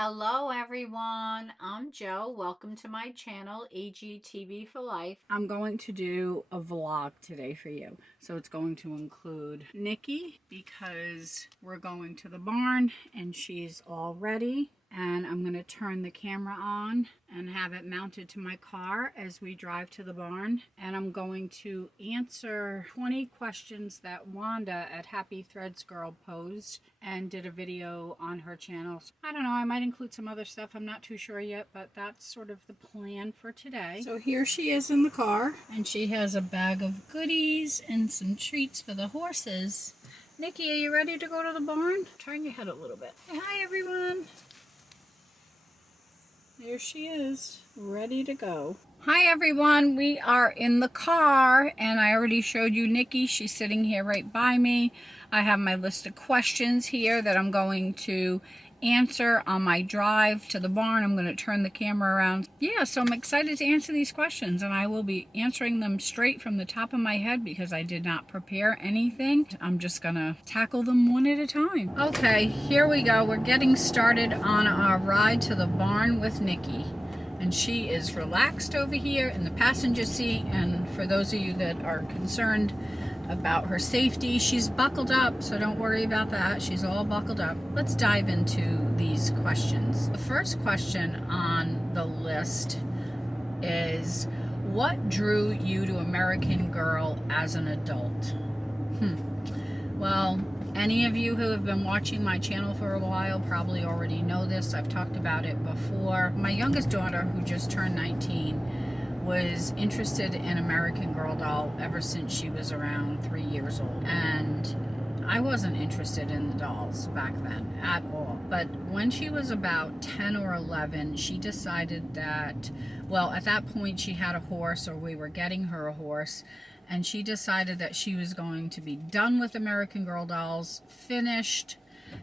Hello everyone, I'm Joe. Welcome to my channel, AGTV for Life. I'm going to do a vlog today for you. So it's going to include Nikki because we're going to the barn and she's all ready. And I'm going to turn the camera on and have it mounted to my car as we drive to the barn. And I'm going to answer 20 questions that Wanda at Happy Threads Girl posed and did a video on her channel. I don't know, I might include some other stuff. I'm not too sure yet, but that's sort of the plan for today. So here she is in the car, and she has a bag of goodies and some treats for the horses. Nikki, are you ready to go to the barn? Turn your head a little bit. Say hi, everyone. There she is, ready to go. Hi everyone, we are in the car and I already showed you Nikki. She's sitting here right by me. I have my list of questions here that I'm going to answer on my drive to the barn. I'm going to turn the camera around. Yeah, so I'm excited to answer these questions and I will be answering them straight from the top of my head because I did not prepare anything. I'm just going to tackle them one at a time. Okay, here we go. We're getting started on our ride to the barn with Nikki. And she is relaxed over here in the passenger seat. And for those of you that are concerned about her safety, she's buckled up, so don't worry about that. She's all buckled up. Let's dive into these questions. The first question on the list is, what drew you to American Girl as an adult? Well, any of you who have been watching my channel for a while probably already know this. I've talked about it before. My youngest daughter, who just turned 19, was interested in American Girl doll ever since she was around 3 years old. And I wasn't interested in the dolls back then at all. But when she was about 10 or 11, she decided that, well, at that point she had a horse, or we were getting her a horse, and she decided that she was going to be done with American Girl dolls, finished,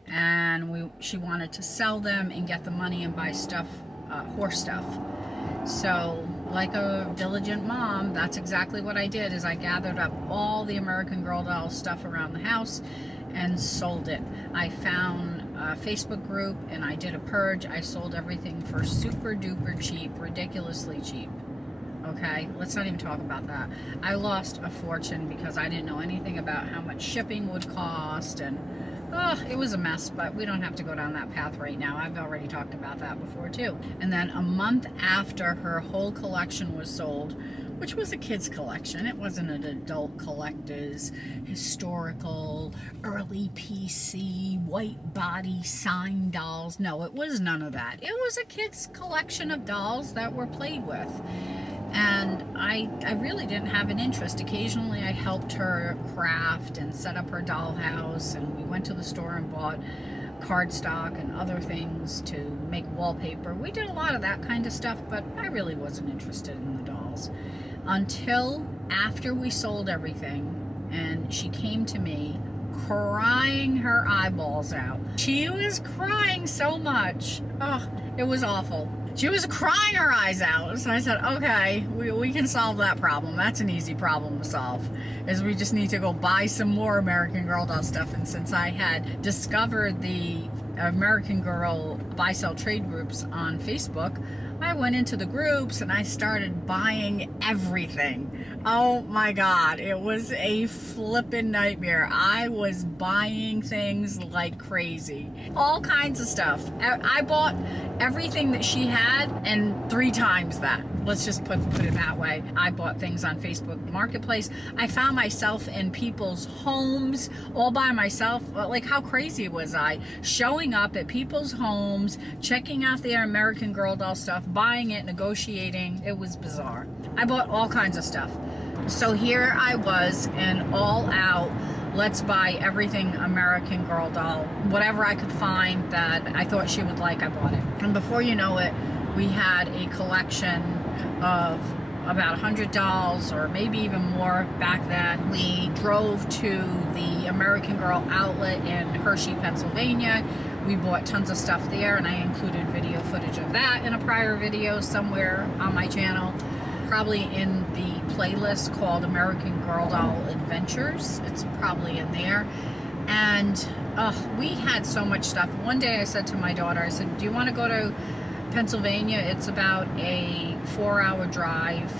and she wanted to sell them and get the money and buy stuff, horse stuff. So, like a diligent mom, that's exactly what I did, is I gathered up all the American Girl doll stuff around the house and sold it. I found a Facebook group and I did a purge. I sold everything for super duper cheap, ridiculously cheap. Okay, let's not even talk about that. I lost a fortune because I didn't know anything about how much shipping would cost, and it was a mess, but we don't have to go down that path right now. I've already talked about that before too. And then a month after her whole collection was sold, which was a kid's collection, it wasn't an adult collector's historical, early PC, white body sign dolls. No, it was none of that. It was a kid's collection of dolls that were played with. And I really didn't have an interest. Occasionally I helped her craft and set up her dollhouse, and we went to the store and bought cardstock and other things to make wallpaper. We did a lot of that kind of stuff, but I really wasn't interested in the dolls. Until after we sold everything and she came to me crying her eyeballs out. She was crying so much. Oh, it was awful. She was crying her eyes out. So I said, okay, we can solve that problem. That's an easy problem to solve, is we just need to go buy some more American Girl doll stuff. And since I had discovered the American Girl buy-sell trade groups on Facebook, I went into the groups and I started buying everything. Oh my God, it was a flippin' nightmare. I was buying things like crazy. All kinds of stuff. I bought everything that she had and 3 times that. Let's just put it that way. I bought things on Facebook Marketplace. I found myself in people's homes all by myself. Like, how crazy was I? Showing up at people's homes, checking out their American Girl doll stuff, buying it, negotiating. It was bizarre. I bought all kinds of stuff. So here I was, in all out, let's buy everything American Girl doll. Whatever I could find that I thought she would like, I bought it. And before you know it, we had a collection of about 100 dolls, or maybe even more back then. We drove to the American Girl outlet in Hershey, Pennsylvania. We bought tons of stuff there, and I included video footage of that in a prior video somewhere on my channel. Probably in the playlist called American Girl Doll Adventures. It's probably in there. And we had so much stuff. One day I said to my daughter, I said, do you want to go to Pennsylvania? It's about a 4-hour drive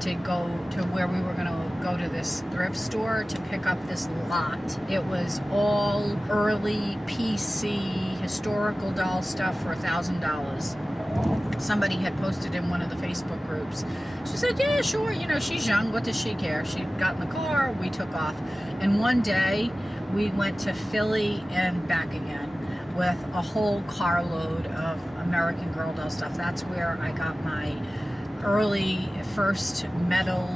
to go to where we were going to go to this thrift store to pick up this lot. It was all early PC historical doll stuff for $1,000. Somebody had posted in one of the Facebook groups. She said, yeah, sure, you know, she's young, what does she care? She got in the car, we took off. And one day we went to Philly and back again with a whole carload of American Girl doll stuff. That's where I got my early first metal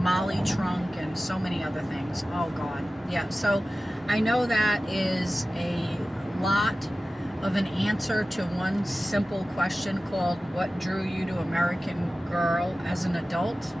Molly trunk and so many other things. Oh God, yeah. So I know that is a lot of an answer to one simple question called what drew you to American Girl as an adult,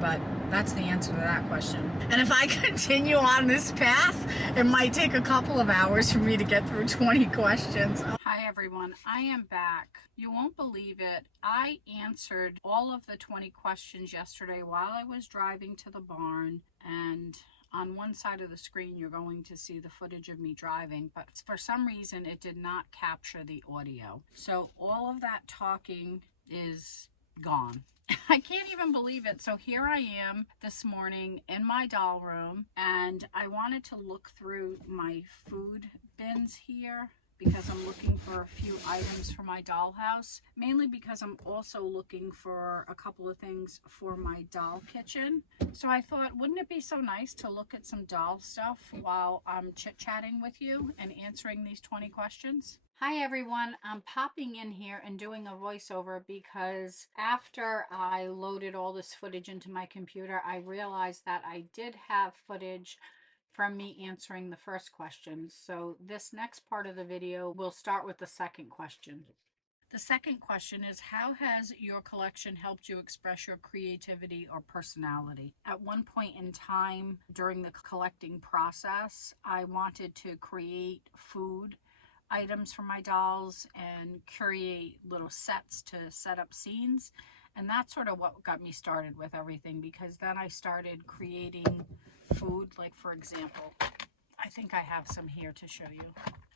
but that's the answer to that question. And if I continue on this path, it might take a couple of hours for me to get through 20 questions. Hi everyone, I am back. You won't believe it. I answered all of the 20 questions yesterday while I was driving to the barn, and on one side of the screen you're going to see the footage of me driving, but for some reason it did not capture the audio. So all of that talking is gone. I can't even believe it. So here I am this morning in my doll room, and I wanted to look through my food bins here because I'm looking for a few items for my dollhouse, mainly because I'm also looking for a couple of things for my doll kitchen. So I thought, wouldn't it be so nice to look at some doll stuff while I'm chit-chatting with you and answering these 20 questions? Hi everyone, I'm popping in here and doing a voiceover because after I loaded all this footage into my computer, I realized that I did have footage from me answering the first question. So this next part of the video will start with the second question. The second question is, how has your collection helped you express your creativity or personality? At one point in time during the collecting process, I wanted to create food items for my dolls and create little sets to set up scenes. And that's sort of what got me started with everything, because then I started creating food. Like, for example, I think I have some here to show you.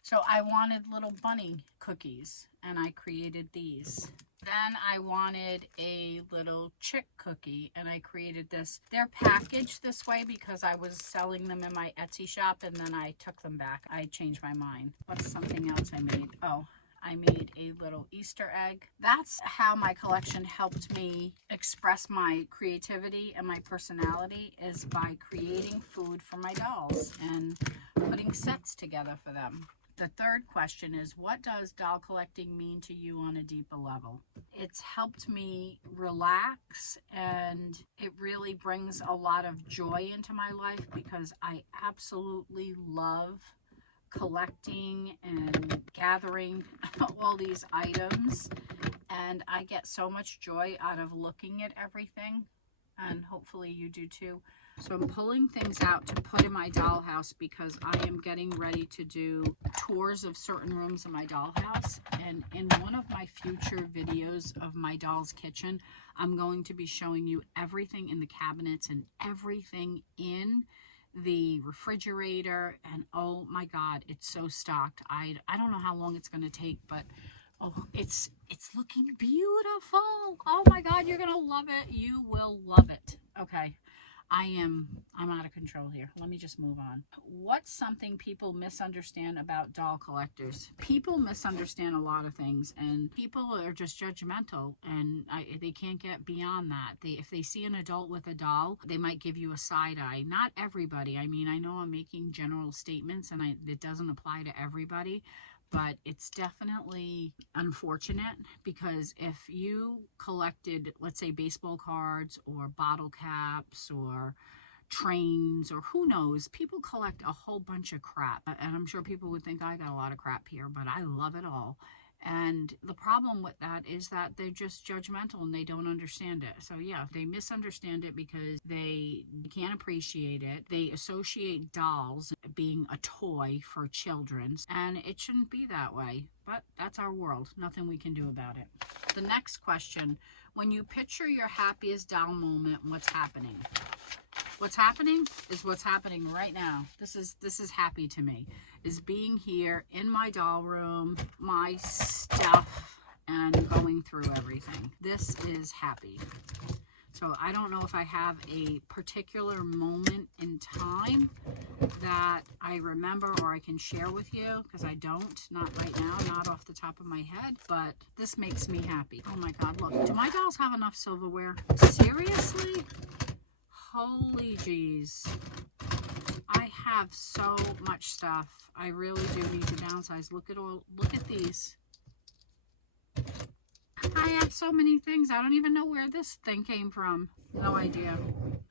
So I wanted little bunny cookies and I created these. Then I wanted a little chick cookie and I created this. They're packaged this way because I was selling them in my Etsy shop and then I took them back. I changed my mind. What's something else I made? Oh, I made a little Easter egg. That's how my collection helped me express my creativity and my personality, is by creating food for my dolls and putting sets together for them. The third question is, what does doll collecting mean to you on a deeper level? It's helped me relax, and it really brings a lot of joy into my life because I absolutely love collecting and gathering all these items, and I get so much joy out of looking at everything, and hopefully you do too. So I'm pulling things out to put in my dollhouse because I am getting ready to do tours of certain rooms in my dollhouse. And in one of my future videos of my doll's kitchen, I'm going to be showing you everything in the cabinets and everything in the refrigerator. And oh my God, it's so stocked. I don't know how long it's going to take, but oh, it's looking beautiful. Oh my God, you're going to love it. You will love it. Okay. I'm out of control here. Let me just move on. What's something people misunderstand about doll collectors? People misunderstand a lot of things, and people are just judgmental, and they can't get beyond that. If they see an adult with a doll, they might give you a side eye. Not everybody. I mean, I know I'm making general statements, and it doesn't apply to everybody. But it's definitely unfortunate, because if you collected, let's say, baseball cards or bottle caps or trains or who knows, people collect a whole bunch of crap. And I'm sure people would think I got a lot of crap here, but I love it all. And the problem with that is that they're just judgmental and they don't understand it. So yeah, they misunderstand it because they can't appreciate it. They associate dolls being a toy for children, and it shouldn't be that way. But that's our world. Nothing we can do about it. The next question, when you picture your happiest doll moment, what's happening? What's happening is what's happening right now. This is happy to me. Is being here in my doll room, my stuff, and going through everything. This is happy. So I don't know if I have a particular moment in time that I remember or I can share with you, because I don't, not right now, not off the top of my head, but this makes me happy. Oh my God, look, do my dolls have enough silverware? Seriously? Holy jeez. I have so much stuff. I really do need to downsize. Look at these. I have so many things. I don't even know where this thing came from. No idea.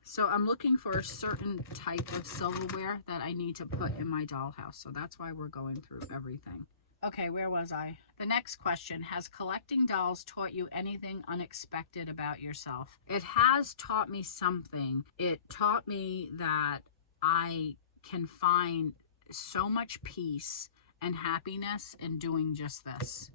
So I'm looking for a certain type of silverware that I need to put in my dollhouse. So that's why we're going through everything. Okay, where was I? The next question, has collecting dolls taught you anything unexpected about yourself? It has taught me something. It taught me that I can find so much peace and happiness in doing just this,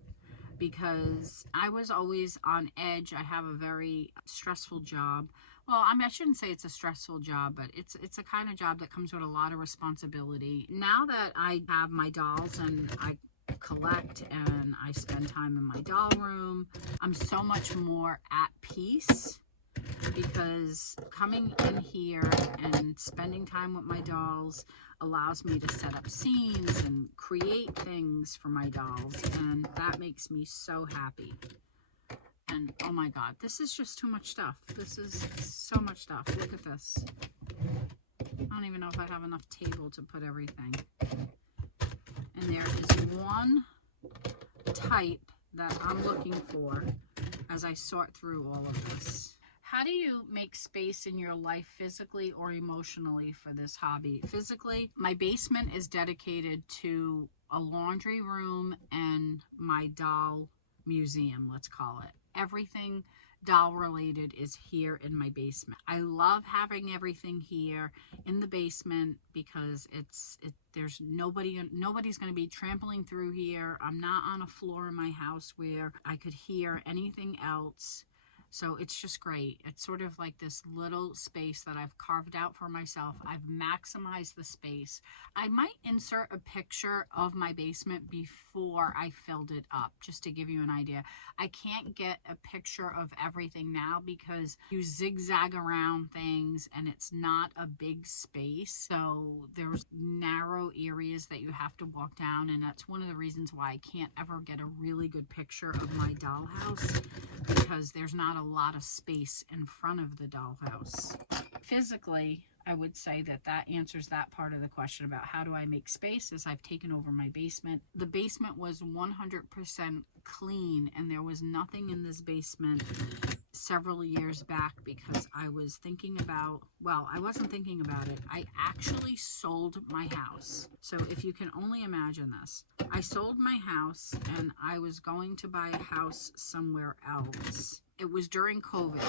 because I was always on edge. I have a very stressful job. Well, I mean, I shouldn't say it's a stressful job, but it's a kind of job that comes with a lot of responsibility. Now that I have my dolls and I collect and I spend time in my doll room, I'm so much more at peace, because coming in here and spending time with my dolls allows me to set up scenes and create things for my dolls, and that makes me so happy. And oh my God, this is just too much stuff. This is so much stuff. Look at this. I don't even know if I have enough table to put everything. And there is one type that I'm looking for as I sort through all of this. How do you make space in your life physically or emotionally for this hobby? Physically, my basement is dedicated to a laundry room and my doll museum, let's call it. Everything doll related is here in my basement. I love having everything here in the basement because there's nobody's going to be trampling through here. I'm not on a floor in my house where I could hear anything else. So it's just great. It's sort of like this little space that I've carved out for myself. I've maximized the space. I might insert a picture of my basement before I filled it up, just to give you an idea. I can't get a picture of everything now because you zigzag around things and it's not a big space. So there's narrow areas that you have to walk down, and that's one of the reasons why I can't ever get a really good picture of my dollhouse, because there's not a lot of space in front of the dollhouse. Physically, I would say that answers that part of the question about how do I make space, as I've taken over my basement. The basement was 100% clean, and there was nothing in this basement several years back because I was thinking about, well, I wasn't thinking about it. I actually sold my house. So if you can only imagine this, I sold my house and I was going to buy a house somewhere else. It was during COVID,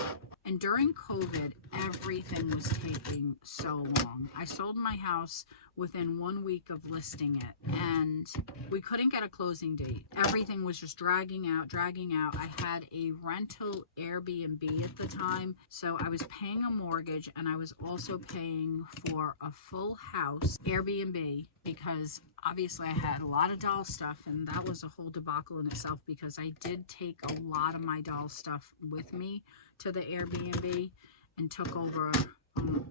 and during COVID, everything was taking so long. I sold my house within 1 week of listing it, and we couldn't get a closing date. Everything was just dragging out. I had a rental Airbnb at the time, so I was paying a mortgage, and I was also paying for a full house Airbnb, because obviously I had a lot of doll stuff, and that was a whole debacle in itself, because I did take a lot of my doll stuff with me to the Airbnb and took over.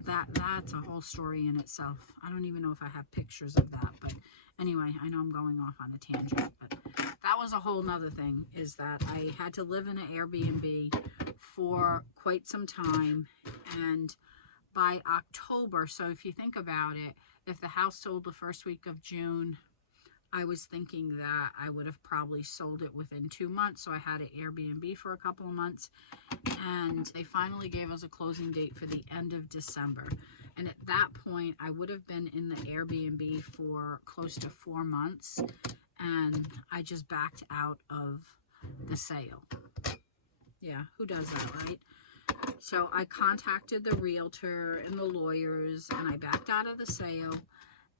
That's a whole story in itself. I don't even know if I have pictures of that, but anyway, I know I'm going off on a tangent, but that was a whole nother thing, is that I had to live in an Airbnb for quite some time, and by October, so if you think about it, if the house sold the first week of June, I was thinking that I would have probably sold it within 2 months. So I had an Airbnb for a couple of months, and they finally gave us a closing date for the end of December. And at that point, I would have been in the Airbnb for close to 4 months, and I just backed out of the sale. Yeah, who does that, right? So I contacted the realtor and the lawyers, and I backed out of the sale,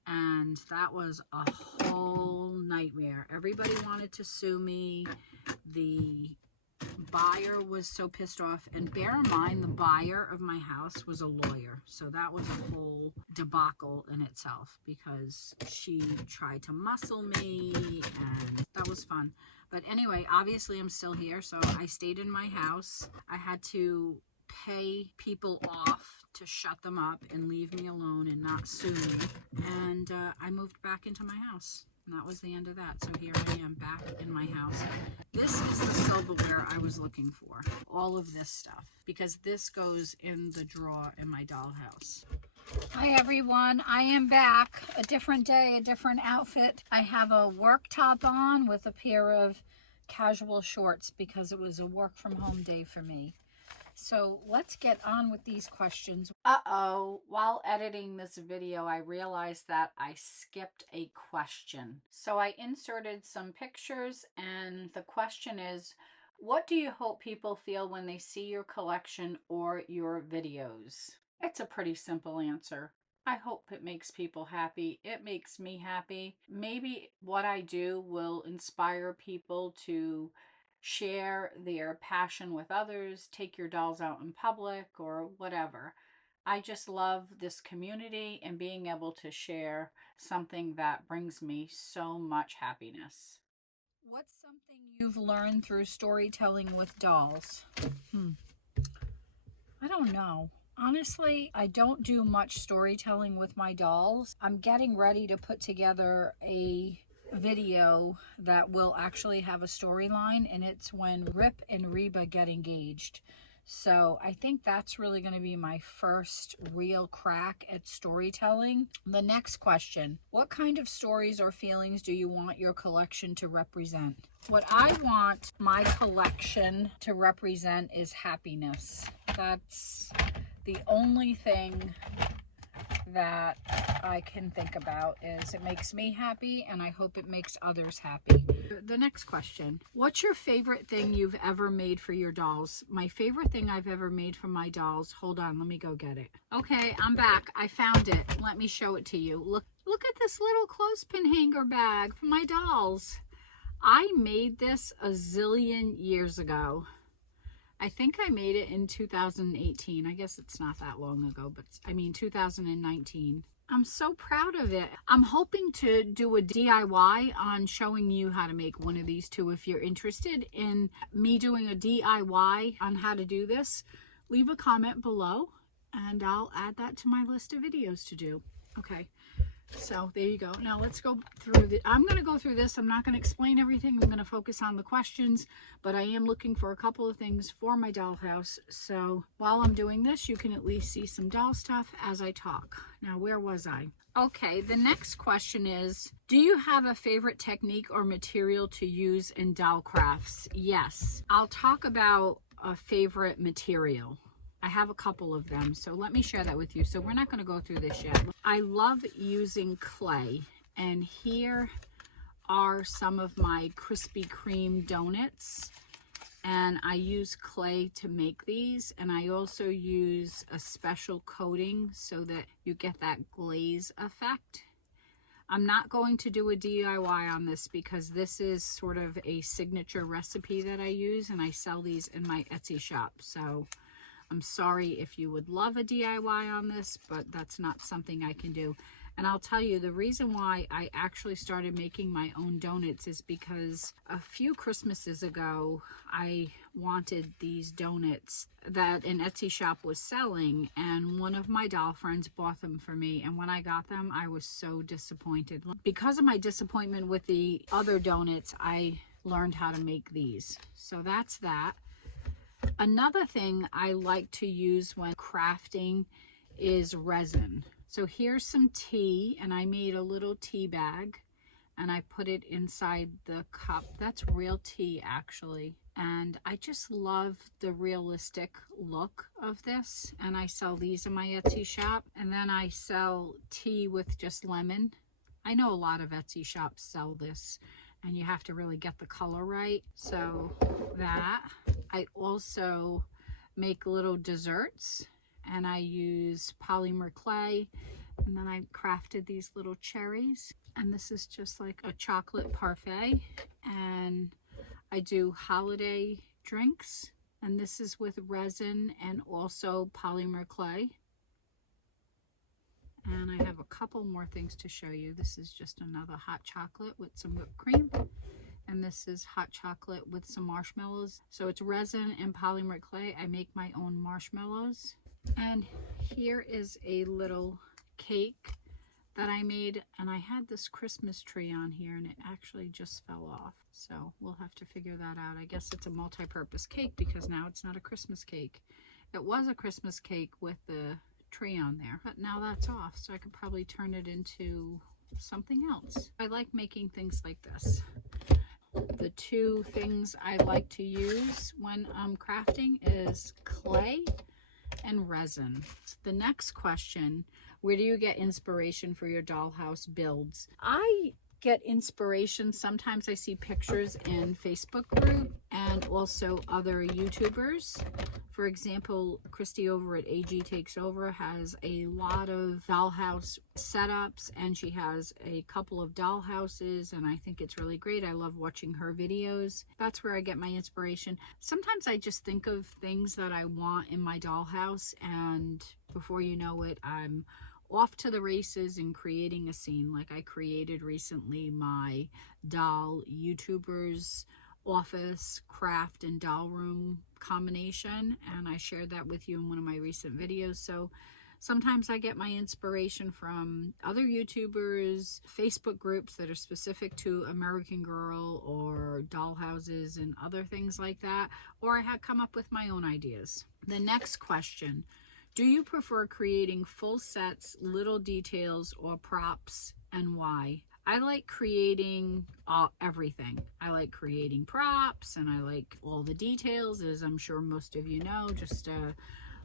and that was a whole nightmare. Everybody wanted to sue me. The buyer was so pissed off. And bear in mind, the buyer of my house was a lawyer. So that was a whole debacle in itself because she tried to muscle me and that was fun. But anyway, obviously I'm still here. So I stayed in my house. I had to pay people off to shut them up and leave me alone and not sue me. And I moved back into my house. And that was the end of that. So here I am back in my house. This is the silverware I was looking for. All of this stuff. Because this goes in the drawer in my dollhouse. Hi everyone, I am back. A different day, a different outfit. I have a work top on with a pair of casual shorts because it was a work from home day for me. So let's get on with these questions. Uh-oh, while editing this video, I realized that I skipped a question. So I inserted some pictures and the question is, what do you hope people feel when they see your collection or your videos? It's a pretty simple answer. I hope it makes people happy. It makes me happy. Maybe what I do will inspire people to share their passion with others, take your dolls out in public or whatever. I just love this community and being able to share something that brings me so much happiness. What's something you've learned through storytelling with dolls? I don't know. Honestly, I don't do much storytelling with my dolls. I'm getting ready to put together a video that will actually have a storyline, and it's when Rip and Reba get engaged. So I think that's really going to be my first real crack at storytelling. The next question, what kind of stories or feelings do you want your collection to represent? What I want my collection to represent is happiness. That's the only thing that I can think about is it makes me happy and I hope it makes others happy. The next question, what's your favorite thing you've ever made for your dolls? My favorite thing I've ever made for my dolls, hold on, let me go get it. Okay, I'm back. I found it. Let me show it to you. Look at this little clothespin hanger bag for my dolls. I made this a zillion years ago. I think I made it in 2018. I guess it's not that long ago, but I mean 2019. I'm so proud of it. I'm hoping to do a DIY on showing you how to make one of these too. If you're interested in me doing a DIY on how to do this, leave a comment below and I'll add that to my list of videos to do. Okay. So there you go. Now let's go through the, I'm going to go through this. I'm not going to explain everything. I'm going to focus on the questions, but I am looking for a couple of things for my dollhouse. So while I'm doing this, you can at least see some doll stuff as I talk. Now, where was I? Okay, the next question is, do you have a favorite technique or material to use in doll crafts? Yes. I'll talk about a favorite material. I have a couple of them, so let me share that with you. So we're not going to go through this yet. I love using clay, and here are some of my Krispy Kreme donuts, and I use clay to make these, and I also use a special coating so that you get that glaze effect. I'm not going to do a DIY on this because this is sort of a signature recipe that I use, and I sell these in my Etsy shop. So I'm sorry if you would love a DIY on this, but that's not something I can do. And I'll tell you, the reason why I actually started making my own donuts is because a few Christmases ago, I wanted these donuts that an Etsy shop was selling, and one of my doll friends bought them for me. And when I got them, I was so disappointed. Because of my disappointment with the other donuts, I learned how to make these. So that's that. Another thing I like to use when crafting is resin. So here's some tea, and I made a little tea bag and I put it inside the cup. That's real tea actually. And I just love the realistic look of this. And I sell these in my Etsy shop. And then I sell tea with just lemon. I know a lot of Etsy shops sell this, and you have to really get the color right. So that. I also make little desserts, and I use polymer clay, and then I crafted these little cherries, and this is just like a chocolate parfait. And I do holiday drinks, and this is with resin and also polymer clay. And I have a couple more things to show you. This is just another hot chocolate with some whipped cream. And this is hot chocolate with some marshmallows. So it's resin and polymer clay. I make my own marshmallows. And here is a little cake that I made. And I had this Christmas tree on here and it actually just fell off. So we'll have to figure that out. I guess it's a multi-purpose cake because now it's not a Christmas cake. It was a Christmas cake with the tree on there, but now that's off, so I could probably turn it into something else. I like making things like this. The two things I like to use when I'm crafting is clay and resin. The next question, where do you get inspiration for your dollhouse builds? I get inspiration. Sometimes I see pictures in Facebook group and also other YouTubers. For example, Christy over at AG Takes Over has a lot of dollhouse setups, and she has a couple of dollhouses, and I think it's really great. I love watching her videos. That's where I get my inspiration. Sometimes I just think of things that I want in my dollhouse, and before you know it, I'm off to the races and creating a scene. Like I created recently my doll YouTubers office craft and doll room combination, and I shared that with you in one of my recent videos. So sometimes I get my inspiration from other YouTubers, Facebook groups that are specific to American Girl or dollhouses and other things like that, or I have come up with my own ideas. The next question, do you prefer creating full sets, little details, or props, and why? I like creating everything. I like creating props, and I like all the details, as I'm sure most of you know. Just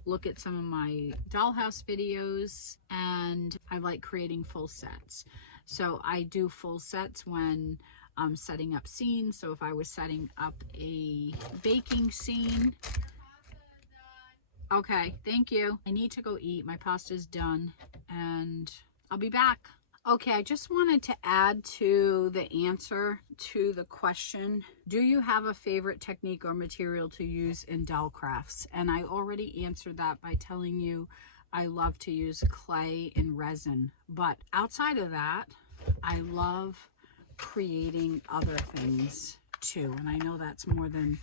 look at some of my dollhouse videos, and I like creating full sets. So I do full sets when I'm setting up scenes. So if I was setting up a baking scene. Okay, thank you. I need to go eat. My pasta's done, and I'll be back. Okay, I just wanted to add to the answer to the question, do you have a favorite technique or material to use in doll crafts? And I already answered that by telling you I love to use clay and resin. But outside of that, I love creating other things too. And I know that's more than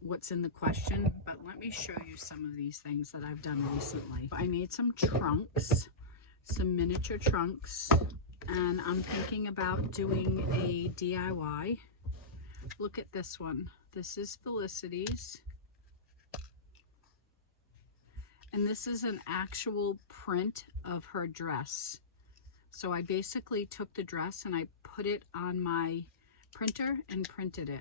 what's in the question, but let me show you some of these things that I've done recently. I made some trunks, some miniature trunks, and I'm thinking about doing a DIY. Look at this one. This is Felicity's, and this is an actual print of her dress. So I basically took the dress and I put it on my printer and printed it.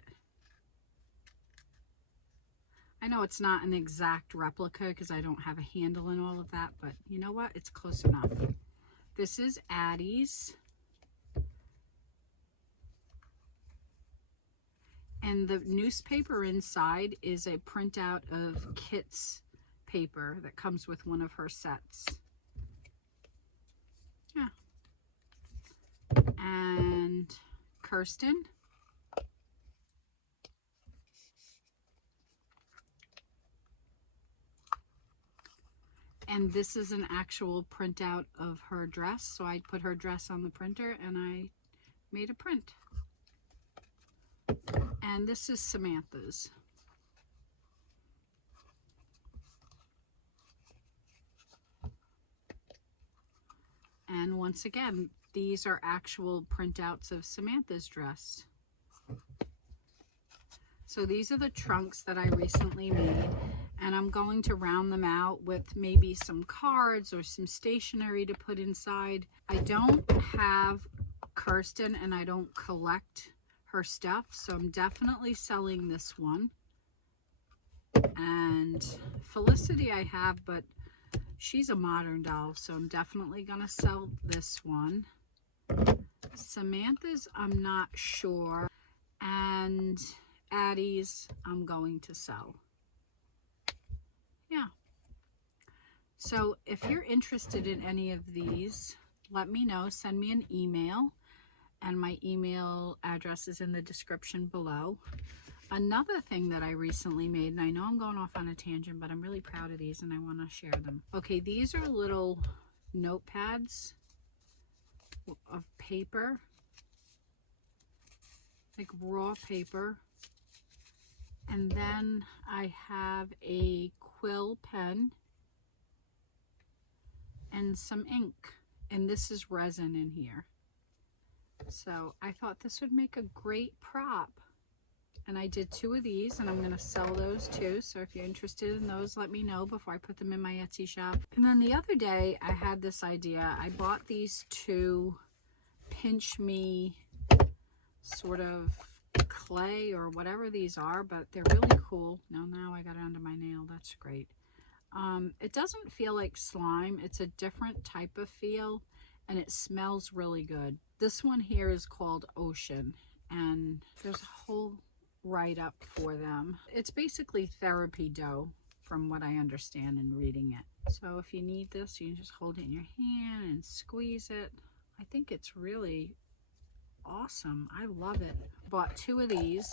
I know it's not an exact replica because I don't have a handle and all of that, but you know what? It's close enough. This is Addie's. And the newspaper inside is a printout of Kit's paper that comes with one of her sets. Yeah. And Kirsten. And this is an actual printout of her dress. So I put her dress on the printer and I made a print. And this is Samantha's. And once again, these are actual printouts of Samantha's dress. So these are the trunks that I recently made. And I'm going to round them out with maybe some cards or some stationery to put inside. I don't have Kirsten and I don't collect her stuff, so I'm definitely selling this one. And Felicity I have, but she's a modern doll, so I'm definitely gonna sell this one. Samantha's I'm not sure, and Addie's I'm going to sell. Yeah. So if you're interested in any of these, let me know. Send me an email, and my email address is in the description below. Another thing that I recently made, and I know I'm going off on a tangent, but I'm really proud of these and I want to share them. Okay, these are little notepads of paper, like raw paper. And then I have a quill pen and some ink. And this is resin in here. So I thought this would make a great prop. And I did 2 of these, and I'm going to sell those too. So if you're interested in those, let me know before I put them in my Etsy shop. And then the other day, I had this idea. I bought these 2 pinch me sort of clay or whatever these are, but they're really cool. Now I got it under my nail. That's great. It doesn't feel like slime. It's a different type of feel, and it smells really good. This one here is called Ocean, and there's a whole write-up for them. It's basically therapy dough from what I understand in reading it. So if you need this, you can just hold it in your hand and squeeze it. I think it's really awesome. I love it. Bought 2 of these.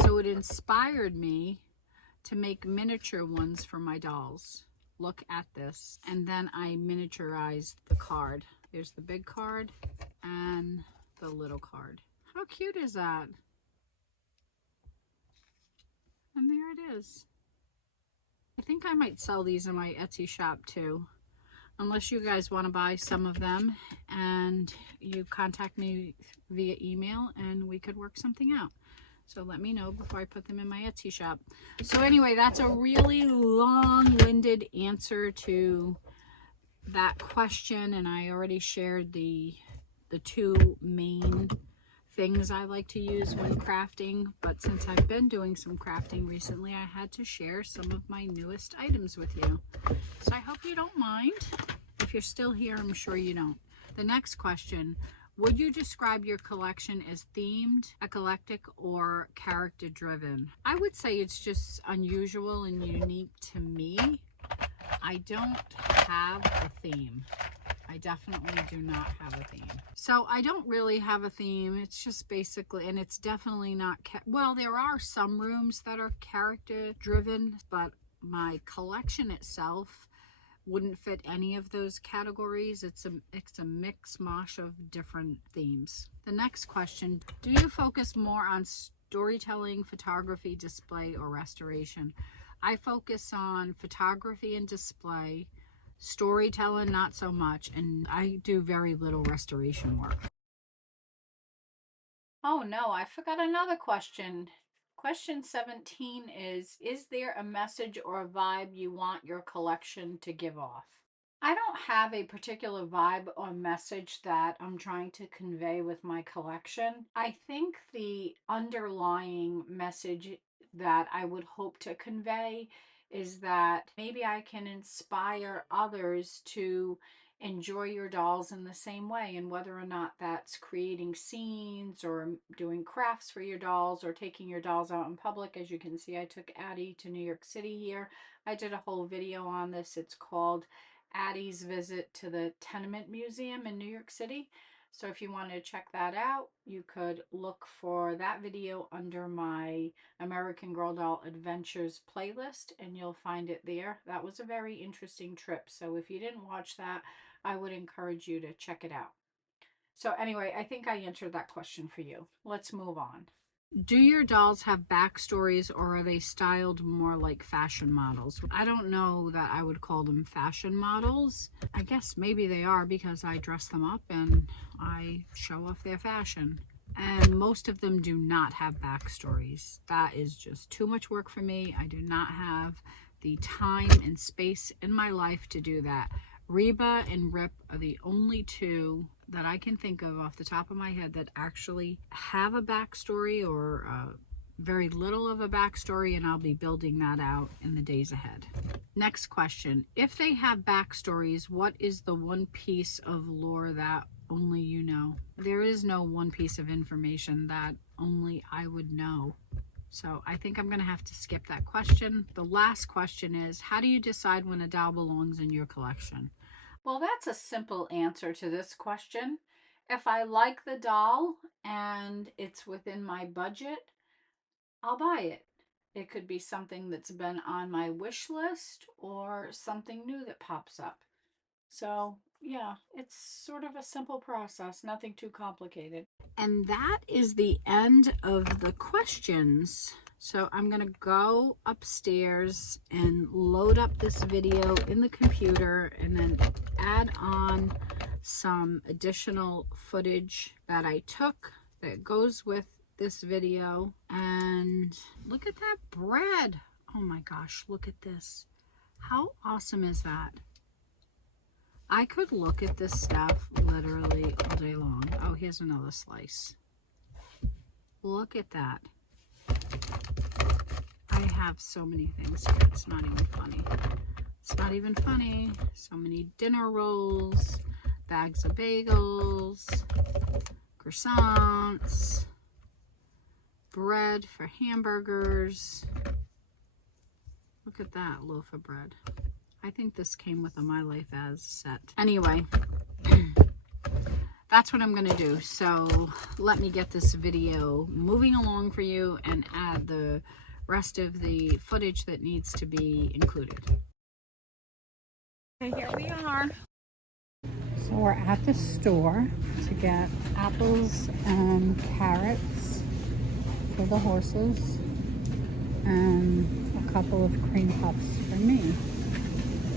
So it inspired me to make miniature ones for my dolls. Look at this. And then I miniaturized the card. There's the big card and the little card. How cute is that? And there it is. I think I might sell these in my Etsy shop too, unless you guys want to buy some of them, and you contact me via email and we could work something out. So let me know before I put them in my Etsy shop. So anyway, that's a really long-winded answer to that question, and I already shared the 2 main things I like to use when crafting. But since I've been doing some crafting recently, I had to share some of my newest items with you. So I hope you don't mind. If you're still here, I'm sure you don't. The next question: would you describe your collection as themed, eclectic, or character driven? I would say it's just unusual and unique to me. I don't have a theme. I definitely do not have a theme. So I don't really have a theme. It's just basically, and it's definitely not, well, there are some rooms that are character driven, but my collection itself wouldn't fit any of those categories. It's a mix mosh of different themes. The next question: do you focus more on storytelling, photography, display, or restoration? I focus on photography and display, storytelling not so much, and I do very little restoration work. Oh no, I forgot another question. Question 17 is there a message or a vibe you want your collection to give off? I don't have a particular vibe or message that I'm trying to convey with my collection. I think the underlying message that I would hope to convey is that maybe I can inspire others to enjoy your dolls in the same way, and whether or not that's creating scenes or doing crafts for your dolls or taking your dolls out in public. As you can see, I took Addie to New York City here. I did a whole video on this. It's called Addie's Visit to the Tenement Museum in New York City. So if you wanted to check that out, you could look for that video under my American Girl Doll Adventures playlist, and you'll find it there. That was a very interesting trip. So if you didn't watch that, I would encourage you to check it out. So anyway, I think I answered that question for you. Let's move on. Do your dolls have backstories, or are they styled more like fashion models? I don't know that I would call them fashion models. I guess maybe they are, because I dress them up and I show off their fashion. And most of them do not have backstories. That is just too much work for me. I do not have the time and space in my life to do that. Reba and Rip are the only 2 that I can think of off the top of my head that actually have a backstory, or very little of a backstory, and I'll be building that out in the days ahead. Next question: if they have backstories, what is the one piece of lore that only you know? There is no one piece of information that only I would know. So I think I'm going to have to skip that question. The last question is: how do you decide when a doll belongs in your collection? Well, that's a simple answer to this question. If I like the doll and it's within my budget, I'll buy it. It could be something that's been on my wish list or something new that pops up. So, yeah, it's sort of a simple process, nothing too complicated. And that is the end of the questions. So I'm going to go upstairs and load up this video in the computer and then add on some additional footage that I took that goes with this video. And look at that bread. Oh my gosh, look at this. How awesome is that? I could look at this stuff literally all day long. Oh, here's another slice. Look at that. I have so many things here. It's not even funny. It's not even funny. So many dinner rolls, bags of bagels, croissants, bread for hamburgers. Look at that loaf of bread. I think this came with a My Life As set. Anyway, that's what I'm gonna do. So let me get this video moving along for you and add the rest of the footage that needs to be included. Okay, here we are. So we're at the store to get apples and carrots for the horses and a couple of cream puffs for me.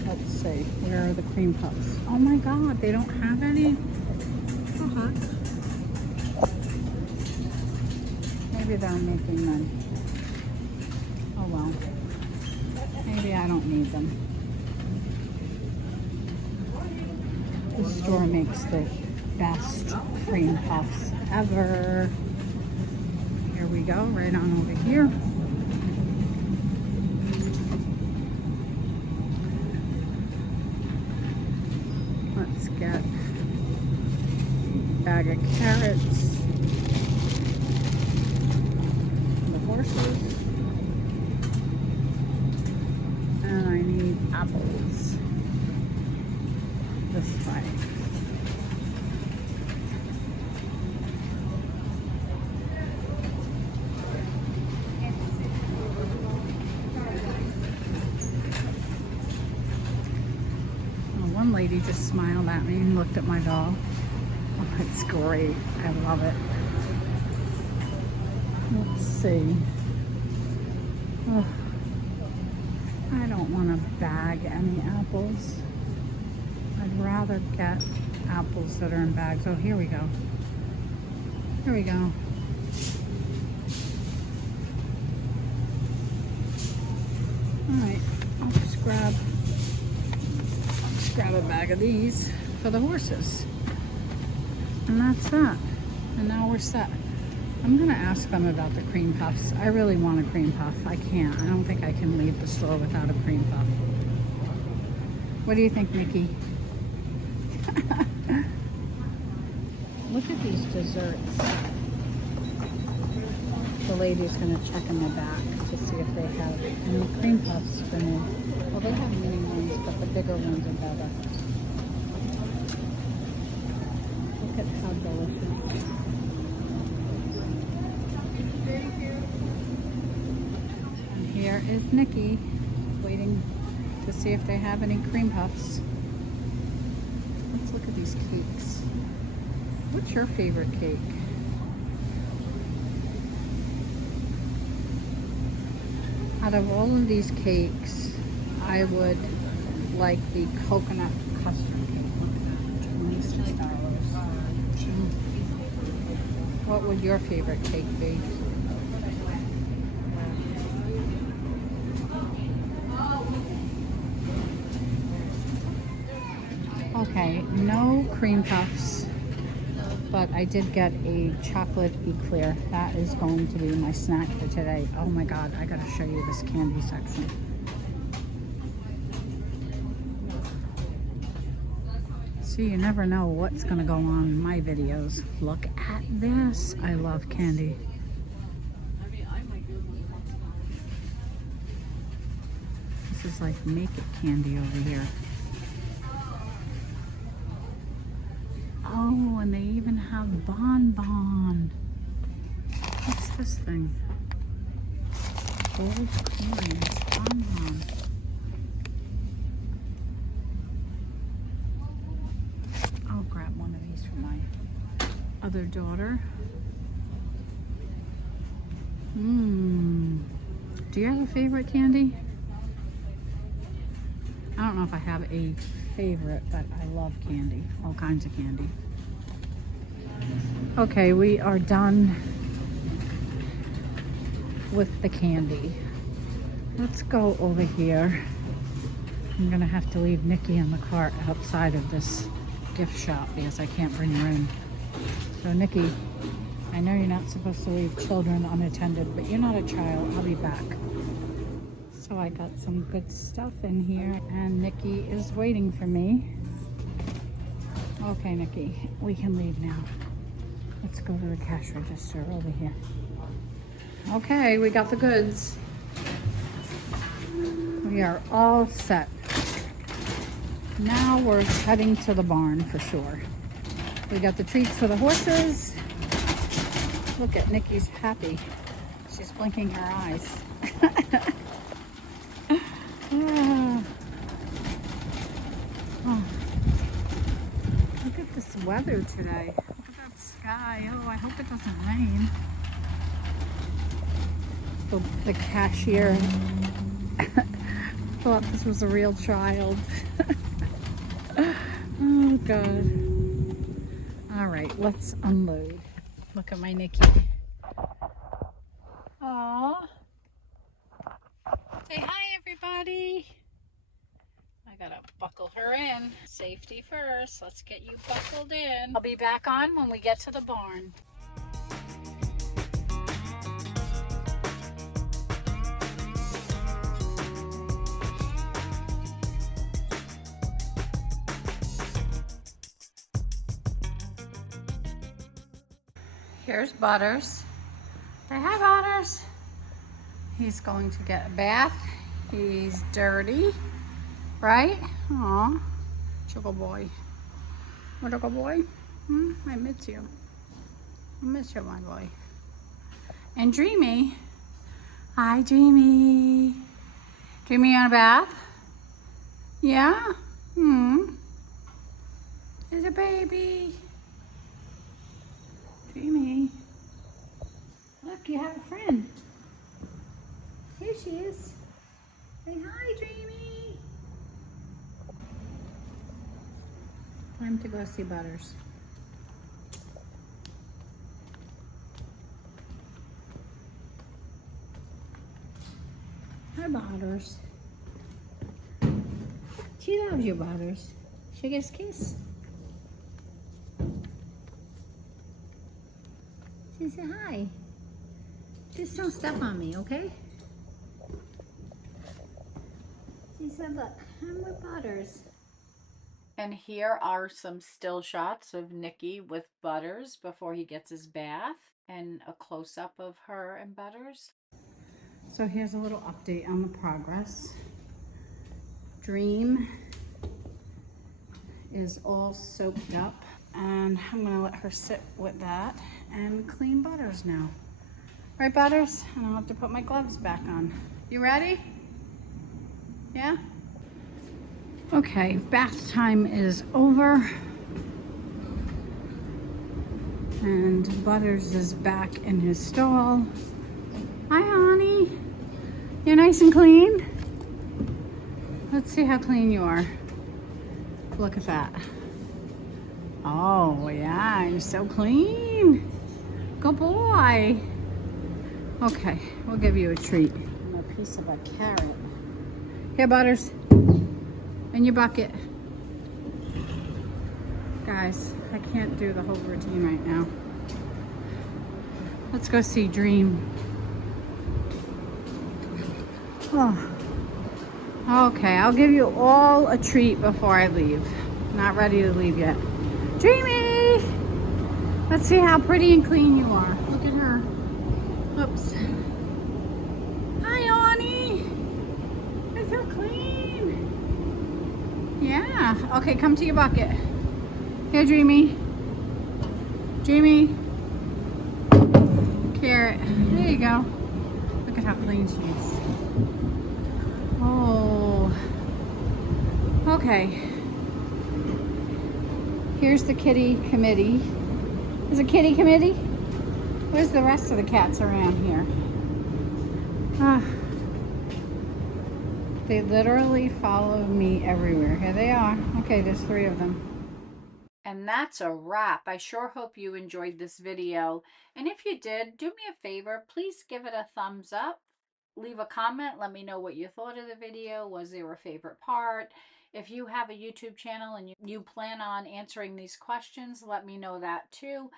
Let's see, where are the cream puffs? Oh my God, they don't have any? Maybe they're making them. Oh well. Maybe I don't need them. The store makes the best cream puffs ever. Here we go, right on over here. Let's get a bag of carrots for the horses. And I need apples this way. One lady just smiled at me and looked at my doll. Oh, it's great. I love it. Let's see. Oh, I don't want to bag any apples. I'd rather get apples that are in bags. Oh, here we go. Here we go. All right, I'll just grab a bag of these for the horses. And that's that. And now we're set. I'm gonna ask them about the cream puffs. I really want a cream puff. I can't. I don't think I can leave the store without a cream puff. What do you think, Nikki? Look at these desserts. The lady's gonna check in the back to see if they have any cream puffs for me. Well, they have mini ones, but the bigger ones are better. Look at how delicious. And here is Nikki waiting to see if they have any cream puffs. Let's look at these cakes. What's your favorite cake? Out of all of these cakes, I would like the coconut custard cake. $26. What would your favorite cake be? Okay, no cream puffs, but I did get a chocolate eclair. That is going to be my snack for today. Oh my God, I gotta show you this candy section. See, you never know what's gonna go on in my videos. Look at this. I love candy. This is like make it candy over here. Oh, and they even have bonbon. What's this thing? Gold coins. Come on. I'll grab one of these for my other daughter. Do you have a favorite candy? I don't know if I have a favorite, but I love candy. All kinds of candy. Okay, we are done with the candy. Let's go over here. I'm gonna have to leave Nicki in the cart outside of this gift shop because I can't bring her in. So Nicki, I know you're not supposed to leave children unattended, but you're not a child. I'll be back. So I got some good stuff in here and Nicki is waiting for me. Okay, Nicki, we can leave now. Let's go to the cash register over here. Okay, we got the goods. We are all set. Now we're heading to the barn for sure. We got the treats for the horses. Look at Nicki's happy. She's blinking her eyes. Oh. Look at this weather today. Look at that sky. Oh, I hope it doesn't rain. The cashier thought this was a real child. Oh God. All right, let's unload. Look at my Nicki. Aww. Say hi, everybody. I gotta buckle her in. Safety first. Let's get you buckled in. I'll be back on when we get to the barn. Here's Butters. Say hi, Butters. He's going to get a bath. He's dirty, right? Aw, sugar boy. What a good boy. I miss you. I miss you, my boy. And Dreamy. Hi, Dreamy. Dreamy, you want a bath? Yeah? Here's a baby. Dreamy. Look, you have a friend. Here she is. Say hi, Dreamy. Time to go see Butters. Hi, Butters. She loves you, Butters. She gets a kiss. She said hi. Just don't step on me, okay? She said, look, I'm with Butters. And here are some still shots of Nicki with Butters before he gets his bath and a close-up of her and Butters. So here's a little update on the progress. Dream is all soaked up and I'm gonna let her sit with that and clean Butters now. Right, Butters? And I'll have to put my gloves back on. You ready? Yeah? Okay, bath time is over. And Butters is back in his stall. Hi, honey. You're nice and clean? Let's see how clean you are. Look at that. Oh, yeah, you're so clean. Good boy. Okay, we'll give you a treat. And a piece of a carrot. Here, Butters. In your bucket. Guys, I can't do the whole routine right now. Let's go see Dream. Oh. Okay, I'll give you all a treat before I leave. Not ready to leave yet. Dreamy! Let's see how pretty and clean you are. Look at her. Oops. Hi, Annie. You're so clean. Yeah. Okay, come to your bucket. Here, Dreamy. Dreamy. Carrot. There you go. Look at at how clean she is. Oh, okay. Here's the kitty committee. There's a kitty committee? Where's the rest of the cats around here? Ah, they literally follow me everywhere. Here they are. Okay, there's 3 of them. And that's a wrap. I sure hope you enjoyed this video. And if you did, do me a favor, please give it a thumbs up. Leave a comment. Let me know what you thought of the video. Was there a favorite part? If you have a YouTube channel and you plan on answering these questions, let me know that too.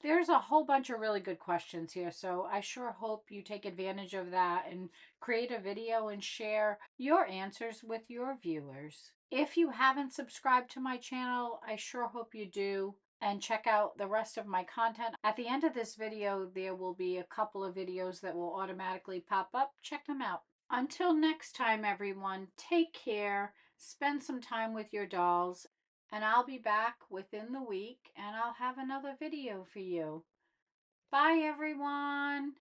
There's a whole bunch of really good questions here, so I sure hope you take advantage of that and create a video and share your answers with your viewers. If you haven't subscribed to my channel, I sure hope you do, and check out the rest of my content. At the end of this video, there will be a couple of videos that will automatically pop up. Check them out. Until next time, everyone, take care, spend some time with your dolls, and I'll be back within the week and I'll have another video for you. Bye, everyone.